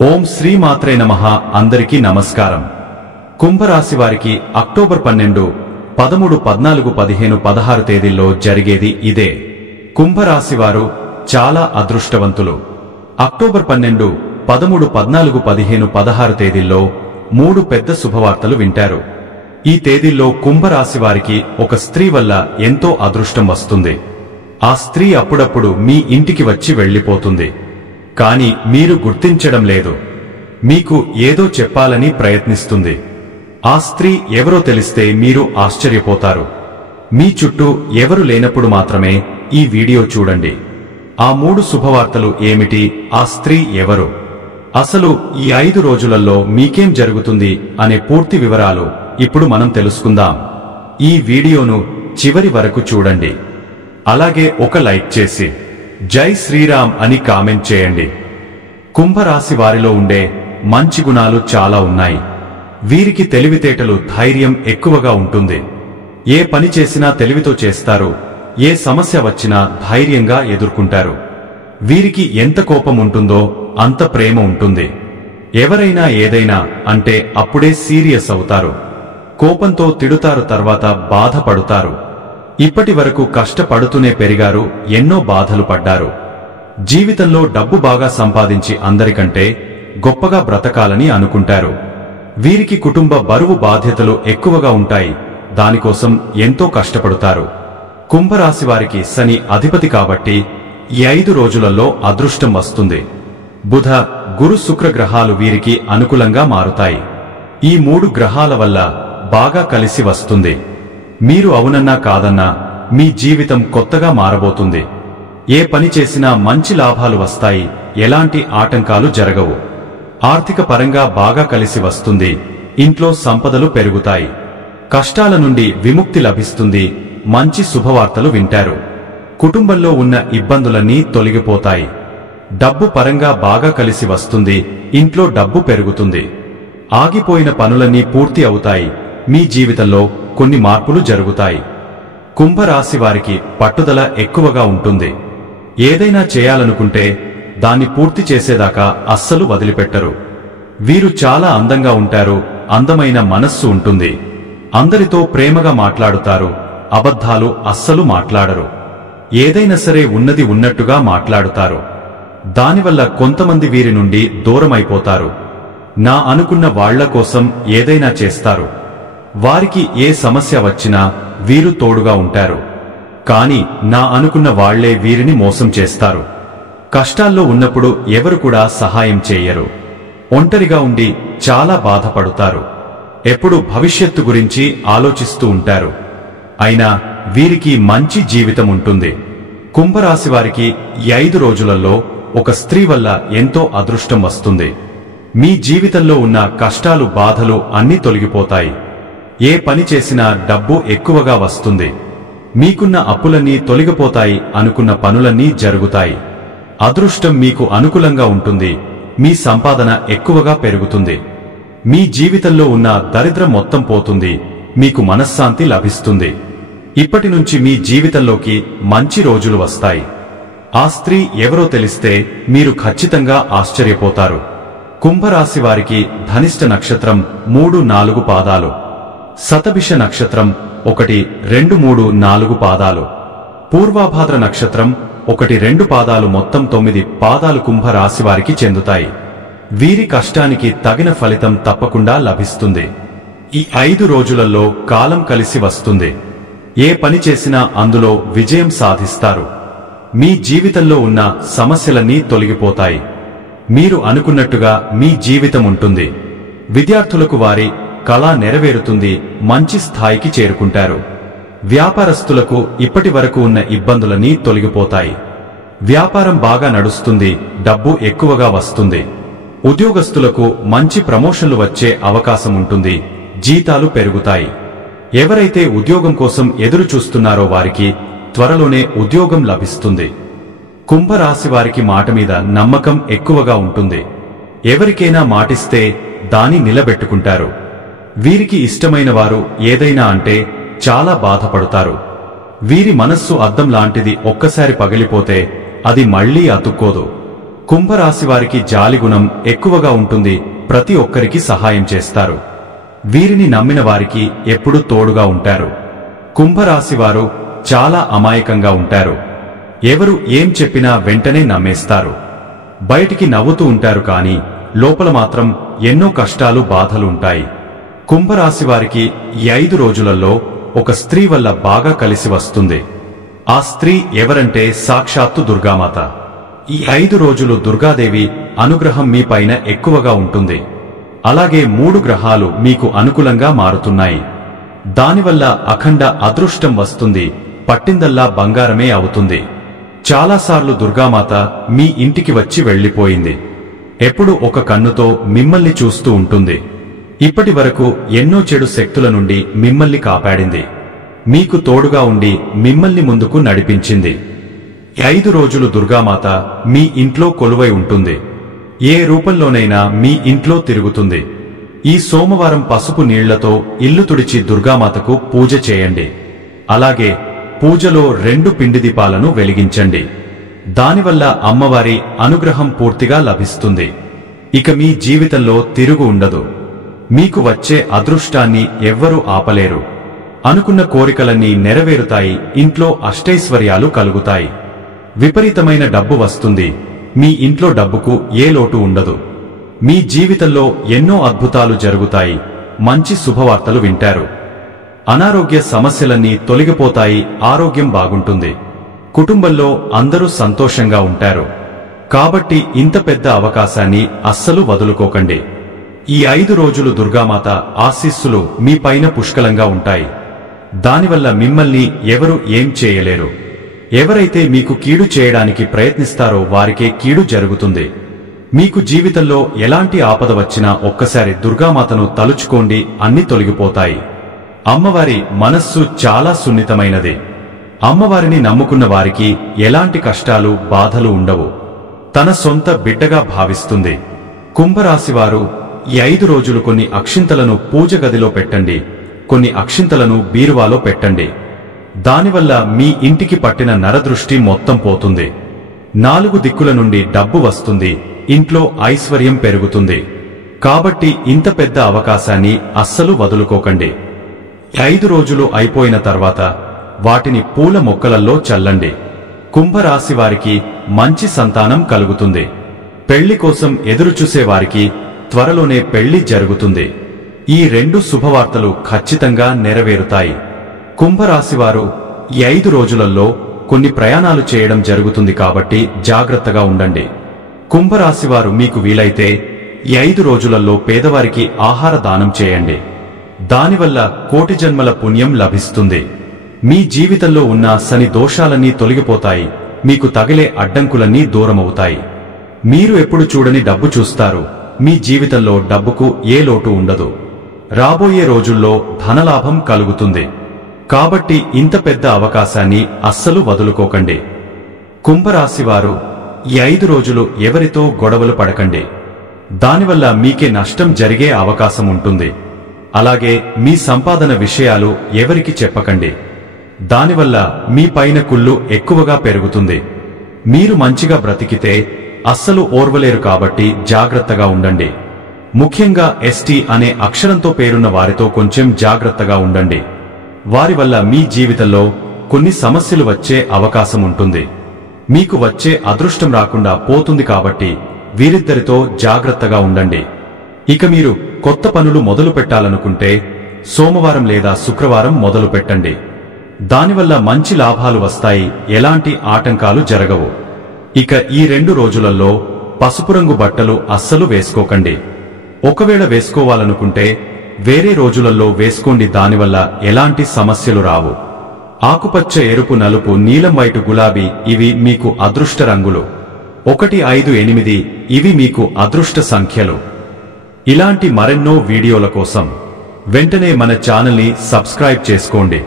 ఓం శ్రీ మాత్రే నమః. అందరికీ నమస్కారం. కుంభరాశి వారికి అక్టోబర్ 12, 13, 14, 15, 16 తేదీల్లో జరిగేది ఇదే. కుంభరాశి వారు చాలా అదృష్టవంతులు. అక్టోబర్ 12, 13, 14, 15, 16 తేదీల్లో 3 పెద్ద శుభవార్తలు వింటారు. ఈ తేదీల్లో కుంభరాశి వారికి ఒక స్త్రీ వల్ల ఎంతో అదృష్టం వస్తుంది. ఆ స్త్రీ అప్పుడప్పుడు మీ ఇంటికి వచ్చి వెళ్లిపోతుంది. కానీ మీరు గుర్తించడం లేదు. మీకు ఏదో చెప్పాలని ప్రయత్నిస్తుంది. ఆ స్త్రీ ఎవరో తెలిస్తే మీరు ఆశ్చర్యపోతారు. మీ చుట్టూ ఎవరు లేనప్పుడు మాత్రమే ఈ వీడియో చూడండి. ఆ 3 శుభవార్తలు ఏమిటి? ఆ స్త్రీ ఎవరు? అసలు ఈ 5 రోజులలో మీకేం జరుగుతుంది అనే పూర్తి వివరాలు ఇప్పుడు మనం తెలుసుకుందాం. ఈ వీడియోను చివరి వరకు చూడండి. అలాగే ఒక లైక్ చేసి జై శ్రీరామ్ అని కామెంట్ చేయండి. కుంభరాశి వారిలో ఉండే మంచి గుణాలు చాలా ఉన్నాయి. వీరికి తెలివితేటలు, ధైర్యం ఎక్కువగా ఉంటుంది. ఏ పని చేసినా తెలివితో చేస్తారు. ఏ సమస్య వచ్చినా ధైర్యంగా ఎదుర్కొంటారు. వీరికి ఎంత కోపం ఉంటుందో అంత ప్రేమ ఉంటుంది. ఎవరైనా ఏదైనా అంటే అప్పుడే సీరియస్ అవుతారు. కోపంతో తిడుతారు, తర్వాత బాధపడుతారు. ఇప్పటి వరకు కష్టపడుతూనే పెరిగారు, ఎన్నో బాధలు పడ్డారు. జీవితంలో డబ్బు బాగా సంపాదించి అందరికంటే గొప్పగా బ్రతకాలని అనుకుంటారు. వీరికి కుటుంబ బరువు, బాధ్యతలు ఎక్కువగా ఉంటాయి. దానికోసం ఎంతో కష్టపడతారు. కుంభరాశి వారికి శని అధిపతి కాబట్టి ఈ 5 రోజులలో అదృష్టం వస్తుంది. బుధ, గురు, శుక్ర గ్రహాలు వీరికి అనుకూలంగా మారుతాయి. ఈ 3 గ్రహాల వల్ల బాగా కలిసి వస్తుంది. మీరు అవునన్నా కాదన్నా మీ జీవితం కొత్తగా మారబోతుంది. ఏ పని చేసినా మంచి లాభాలు వస్తాయి. ఎలాంటి ఆటంకాలు జరగవు. ఆర్థిక పరంగా బాగా కలిసి వస్తుంది. ఇంట్లో సంపదలు పెరుగుతాయి. కష్టాల నుండి విముక్తి లభిస్తుంది. మంచి శుభవార్తలు వింటారు. కుటుంబంలో ఉన్న ఇబ్బందులన్నీ తొలగిపోతాయి. డబ్బు పరంగా బాగా కలిసి వస్తుంది. ఇంట్లో డబ్బు పెరుగుతుంది. ఆగిపోయిన పనులన్నీ పూర్తి అవుతాయి. మీ జీవితంలో కొన్ని మార్పులు జరుగుతాయి. కుంభరాశి వారికి పట్టుదల ఎక్కువగా ఉంటుంది. ఏదైనా చేయాలనుకుంటే దాన్ని పూర్తి చేసేదాకా అస్సలు వదిలిపెట్టరు. వీరు చాలా అందంగా ఉంటారు. అందమైన మనస్సు ఉంటుంది. అందరితో ప్రేమగా మాట్లాడుతారు. అబద్ధాలు అస్సలు మాట్లాడరు. ఏదైనా సరే ఉన్నది ఉన్నట్టుగా మాట్లాడుతారు. దానివల్ల కొంతమంది వీరి నుండి దూరమైపోతారు. నా అనుకున్న వాళ్ల కోసం ఏదైనా చేస్తారు. వారికి ఏ సమస్య వచ్చినా వీరు తోడుగా ఉంటారు. కాని నా అనుకున్న వాళ్లే వీరిని మోసం చేస్తారు. కష్టాల్లో ఉన్నప్పుడు ఎవరు కూడా సహాయం చేయరు. ఒంటరిగా ఉండి చాలా బాధపడుతారు. ఎప్పుడు భవిష్యత్తు గురించి ఆలోచిస్తూ ఉంటారు. అయినా వీరికి మంచి జీవితం ఉంటుంది. కుంభరాశి వారికి ఈ 5 రోజులలో ఒక స్త్రీ వల్ల ఎంతో అదృష్టం వస్తుంది. మీ జీవితంలో ఉన్న కష్టాలు, బాధలు అన్నీ తొలగిపోతాయి. ఏ పని చేసినా డబ్బు ఎక్కువగా వస్తుంది. మీకున్న అప్పులన్నీ తొలగిపోతాయి. అనుకున్న పనులన్నీ జరుగుతాయి. అదృష్టం మీకు అనుకూలంగా ఉంటుంది. మీ సంపాదన ఎక్కువగా పెరుగుతుంది. మీ జీవితంలో ఉన్న దరిద్రం మొత్తం పోతుంది. మీకు మనశ్శాంతి లభిస్తుంది. ఇప్పటి నుంచి మీ జీవితంలోకి మంచి రోజులు వస్తాయి. ఆ స్త్రీ ఎవరో తెలిస్తే మీరు ఖచ్చితంగా ఆశ్చర్యపోతారు. కుంభరాశి వారికి ధనిష్ట నక్షత్రం 3, 4 పాదాలు, శతభిష నక్షత్రం 1, 2, 3, 4 పాదాలు, పూర్వాభాద్ర నక్షత్రం 1, 2 పాదాలు, మొత్తం 9 పాదాలు కుంభరాశి వారికి చెందుతాయి. వీరి కష్టానికి తగిన ఫలితం తప్పకుండా లభిస్తుంది. ఈ 5 రోజులలో కాలం కలిసి వస్తుంది. ఏ పని చేసినా అందులో విజయం సాధిస్తారు. మీ జీవితంలో ఉన్న సమస్యలన్నీ తొలగిపోతాయి. మీరు అనుకున్నట్టుగా మీ జీవితం ఉంటుంది. విద్యార్థులకు వారి కళ నెరవేరుతుంది. మంచి స్థాయికి చేరుకుంటారు. వ్యాపారస్తులకు ఇప్పటి వరకు ఉన్న ఇబ్బందులన్నీ తొలగిపోతాయి. వ్యాపారం బాగా నడుస్తుంది. డబ్బు ఎక్కువగా వస్తుంది. ఉద్యోగస్తులకు మంచి ప్రమోషన్లు వచ్చే అవకాశం ఉంటుంది. జీతాలు పెరుగుతాయి. ఎవరైతే ఉద్యోగం కోసం ఎదురు చూస్తున్నారో వారికి త్వరలోనే ఉద్యోగం లభిస్తుంది. కుంభరాశి వారికి మాట మీద నమ్మకం ఎక్కువగా ఉంటుంది. ఎవరికైనా మాటిస్తే దాన్ని నిలబెట్టుకుంటారు. వీరికి ఇష్టమైన వారు ఏదైనా అంటే చాలా బాధపడతారు. వీరి మనస్సు అద్దం లాంటిది. ఒక్కసారి పగిలిపోతే అది మళ్లీ అతుక్కోదు. కుంభరాశి వారికి జాలిగుణం ఎక్కువగా ఉంటుంది. ప్రతి ఒక్కరికి సహాయం చేస్తారు. వీరిని నమ్మిన వారికి ఎప్పుడూ తోడుగా ఉంటారు. కుంభరాశి వారు చాలా అమాయకంగా ఉంటారు. ఎవరు ఏం చెప్పినా వెంటనే నమ్మేస్తారు. బయటికి నవ్వుతూ ఉంటారు, కానీ లోపల మాత్రం ఎన్నో కష్టాలు బాధలు ఉంటాయి. కుంభరాశి వారికి ఈ 5 రోజులలో ఒక స్త్రీ వల్ల బాగా కలిసి వస్తుంది. ఆ స్త్రీ ఎవరంటే సాక్షాత్తు దుర్గామాత. ఈ 5 రోజులు దుర్గాదేవి అనుగ్రహం మీ పైన ఎక్కువగా ఉంటుంది. అలాగే 3 గ్రహాలు మీకు అనుకూలంగా మారుతున్నాయి. దానివల్ల అఖండ అదృష్టం వస్తుంది. పట్టిందల్లా బంగారమే అవుతుంది. చాలాసార్లు దుర్గామాత మీ ఇంటికి వచ్చి వెళ్లిపోయింది. ఎప్పుడు ఒక కన్నుతో మిమ్మల్ని చూస్తూ ఉంటుంది. ఇప్పటి వరకు ఎన్నో చెడు శక్తుల నుండి మిమ్మల్ని కాపాడింది. మీకు తోడుగా ఉండి మిమ్మల్ని ముందుకు నడిపించింది. 5 రోజులు దుర్గామాత మీ ఇంట్లో కొలువై ఉంటుంది. ఏ రూపంలోనైనా మీ ఇంట్లో తిరుగుతుంది. ఈ సోమవారం పసుపు నీళ్లతో ఇల్లు తుడిచి దుర్గామాతకు పూజ చేయండి. అలాగే పూజలో 2 పిండి దీపాలను వెలిగించండి. దానివల్ల అమ్మవారి అనుగ్రహం పూర్తిగా లభిస్తుంది. ఇక మీ జీవితంలో తిరుగు ఉండదు. మీకు వచ్చే అదృష్టాన్ని ఎవ్వరూ ఆపలేరు. అనుకున్న కోరికలన్నీ నెరవేరుతాయి. ఇంట్లో అష్టైశ్వర్యాలు కలుగుతాయి. విపరీతమైన డబ్బు వస్తుంది. మీ ఇంట్లో డబ్బుకు ఏ లోటు ఉండదు. మీ జీవితంలో ఎన్నో అద్భుతాలు జరుగుతాయి. మంచి శుభవార్తలు వింటారు. అనారోగ్య సమస్యలన్నీ తొలగిపోతాయి. ఆరోగ్యం బాగుంటుంది. కుటుంబంలో అందరూ సంతోషంగా ఉంటారు. కాబట్టి ఇంత పెద్ద అవకాశాన్ని అస్సలు వదులుకోకండి. ఈ 5 రోజులు దుర్గామాత ఆశీస్సులు మీ పైన పుష్కలంగా ఉంటాయి. దానివల్ల మిమ్మల్ని ఎవరు ఏం చేయలేరు. ఎవరైతే మీకు కీడు చేయడానికి ప్రయత్నిస్తారో వారికే కీడు జరుగుతుంది. మీకు జీవితంలో ఎలాంటి ఆపద వచ్చినా ఒక్కసారి దుర్గామాతను తలుచుకోండి, అన్ని తొలగిపోతాయి. అమ్మవారి మనస్సు చాలా సున్నితమైనది. అమ్మవారిని నమ్ముకున్న వారికి ఎలాంటి కష్టాలు బాధలు ఉండవు. తన సొంత బిడ్డగా భావిస్తుంది. కుంభరాశివారు ఈ 5 రోజులు కొన్ని అక్షింతలను పూజ గదిలో పెట్టండి. కొన్ని అక్షింతలను బీరువాలో పెట్టండి. దానివల్ల మీ ఇంటికి పట్టిన నరదృష్టి మొత్తం పోతుంది. 4 దిక్కుల నుండి డబ్బు వస్తుంది. ఇంట్లో ఐశ్వర్యం పెరుగుతుంది. కాబట్టి ఇంత పెద్ద అవకాశాన్ని అస్సలు వదులుకోకండి. 5 రోజులు అయిపోయిన తర్వాత వాటిని పూల మొక్కలలో చల్లండి. కుంభరాశి వారికి మంచి సంతానం కలుగుతుంది. పెళ్లి కోసం ఎదురుచూసే వారికి త్వరలోనే పెళ్లి జరుగుతుంది. ఈ 2 శుభవార్తలు ఖచ్చితంగా నెరవేరుతాయి. కుంభరాశివారు ఈ 5 రోజులలో కొన్ని ప్రయాణాలు చేయడం జరుగుతుంది. కాబట్టి జాగ్రత్తగా ఉండండి. కుంభరాశివారు మీకు వీలైతే ఈ 5 రోజులలో పేదవారికి ఆహార దానం చేయండి. దానివల్ల కోటి జన్మల పుణ్యం లభిస్తుంది. మీ జీవితంలో ఉన్న శని దోషాలన్నీ తొలగిపోతాయి. మీకు తగిలే అడ్డంకులన్నీ దూరమవుతాయి. మీరు ఎప్పుడు చూడని డబ్బు చూస్తారు. మీ జీవితంలో డబ్బుకు ఏ లోటు ఉండదు. రాబోయే రోజుల్లో ధనలాభం కలుగుతుంది. కాబట్టి ఇంత పెద్ద అవకాశాన్ని అస్సలు వదులుకోకండి. కుంభరాశివారు ఈ 5 రోజులు ఎవరితో గొడవలు పడకండి. దానివల్ల మీకే నష్టం జరిగే అవకాశం ఉంటుంది. అలాగే మీ సంపాదన విషయాలు ఎవరికి చెప్పకండి. దానివల్ల మీ పైన కుళ్ళు ఎక్కువగా పెరుగుతుంది. మీరు మంచిగా బ్రతికితే అస్సలు ఓర్వలేరు. కాబట్టి జాగ్రత్తగా ఉండండి. ముఖ్యంగా ఎస్టీ అనే అక్షరంతో పేరున్న వారితో కొంచెం జాగ్రత్తగా ఉండండి. వారి వల్ల మీ జీవితంలో కొన్ని సమస్యలు వచ్చే అవకాశం ఉంటుంది. మీకు వచ్చే అదృష్టం రాకుండా పోతుంది. కాబట్టి వీరిద్దరితో జాగ్రత్తగా ఉండండి. ఇక మీరు కొత్త పనులు మొదలు పెట్టాలనుకుంటే సోమవారం లేదా శుక్రవారం మొదలు పెట్టండి. దానివల్ల మంచి లాభాలు వస్తాయి. ఎలాంటి ఆటంకాలు జరగవు. ఇక ఈ 2 రోజులలో పసుపు రంగు బట్టలు అస్సలు వేసుకోకండి. ఒకవేళ వేసుకోవాలనుకుంటే వేరే రోజులలో వేసుకోండి. దానివల్ల ఎలాంటి సమస్యలు రావు. ఆకుపచ్చ, ఎరుపు, నలుపు, నీలం, వైటు, గులాబీ ఇవి మీకు అదృష్ట రంగులు. 1, 5, 8 ఇవి మీకు అదృష్ట సంఖ్యలు. ఇలాంటి మరెన్నో వీడియోల కోసం వెంటనే మన ఛానల్ని సబ్స్క్రైబ్ చేసుకోండి.